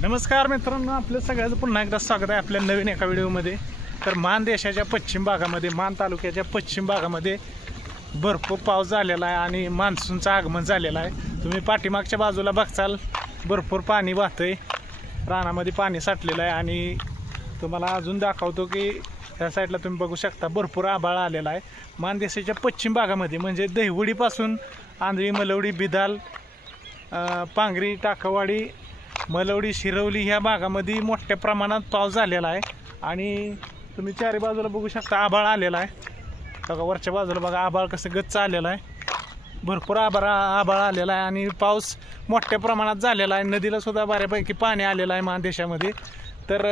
नमस्कार मित्रांनो, आपल्या सगळ्यांचं पुन्हा एकदा स्वागत आहे आपल्या नवीन एका व्हिडिओमध्ये। तर मान देशाच्या पश्चिम भागामध्ये, मान तालुक्याच्या पश्चिम भागामध्ये भरपूर पाऊस झालेला आहे आणि मान्सूनचं आगमन झालेलं आहे। तुम्ही पाठीमागच्या बाजूला बघचाल भरपूर पाणी वाहतंय, रानामध्ये पाणी साठलेलं आहे आणि तुम्हाला अजून दाखवतो की त्या साईडला तुम्ही बघू शकता भरपूर आभाळ आलेला आहे। मान देशाच्या पश्चिम भागामध्ये म्हणजे दहिवडीपासून आंधळी, मलवडी, बिदाल, पांगरी, टाकवाडी, मलवडी, शिरवली ह्या भागामध्ये मोठ्या प्रमाणात पाऊस झालेला आहे आणि तुम्ही चारी बाजूला बघू शकता आभाळ आलेला आहे। बघा वरच्या बाजूला बघा आभाळ कसं गच्च आलेलं आहे, भरपूर आभाळ आलेला आहे आणि पाऊस मोठ्या प्रमाणात झालेला आहे। नदीला सुद्धा बऱ्यापैकी पाणी आलेलं आहे महादेशामध्ये। तर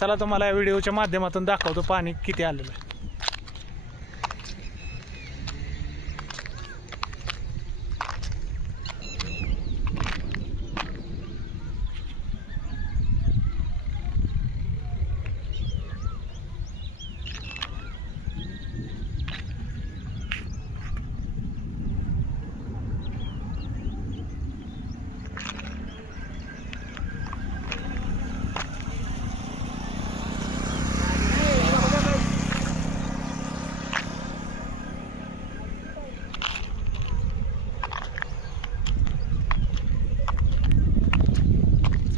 चला तुम्हाला या व्हिडिओच्या माध्यमातून दाखवतो पाणी किती आलेलं आहे।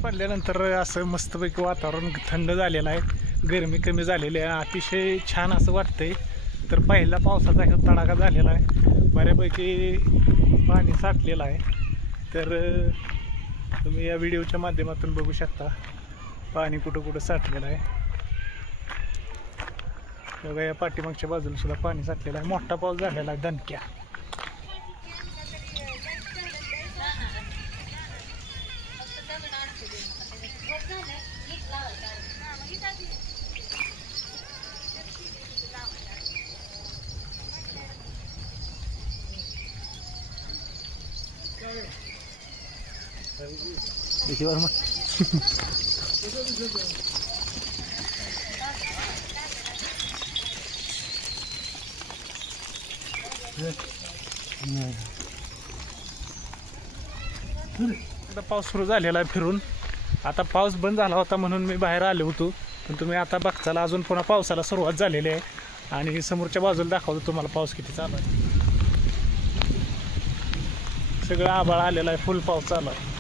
पडल्यानंतर असं मस्तपैकी वातावरण थंड झालेलं आहे, गरमी कमी झालेली आहे, अतिशय छान असं वाटतंय। तर पहिला पावसाचा हे तडाखा झालेला आहे, बऱ्यापैकी पाणी साठलेलं आहे। तर तुम्ही या व्हिडिओच्या माध्यमातून बघू शकता पाणी कुठं कुठं साठलेलं आहे। बघा या पाठीमागच्या बाजूला सुद्धा पाणी साठलेलं आहे, मोठा पाऊस झालेला आहे दणक्या। देखिए वर्मा आता पाऊस सुरू झालेला आहे फिरून। आता पाऊस बंद झाला होता म्हणून मी बाहेर आलो होतो, पण तुम्ही आता बघताल अजून पुन्हा पावसाला सुरुवात झालेली आहे आणि समोरच्या बाजूला दाखवतो तुम्हाला पाऊस किती चालू आहे। सगळं आभाळ आलेलं आहे, फुल पाऊस चालू आहे।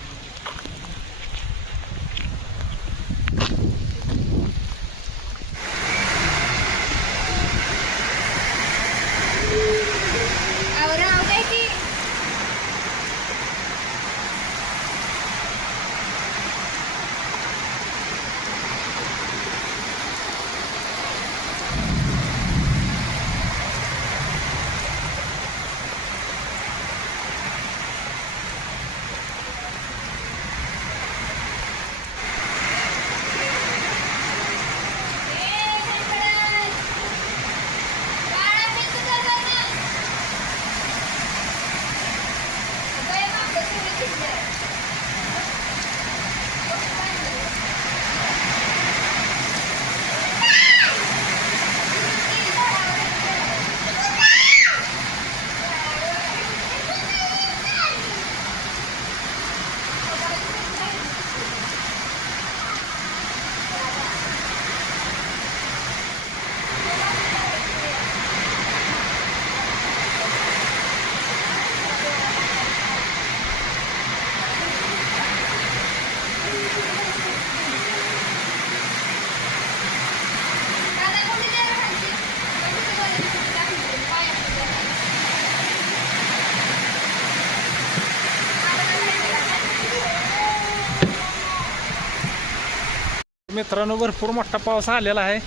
मित्रांनो भरपूर मोठा पाऊस आलेला आहे।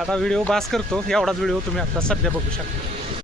आता व्हिडिओ बास करतो, एवढाच व्हिडिओ तुम्ही आता सध्या बघू शकता।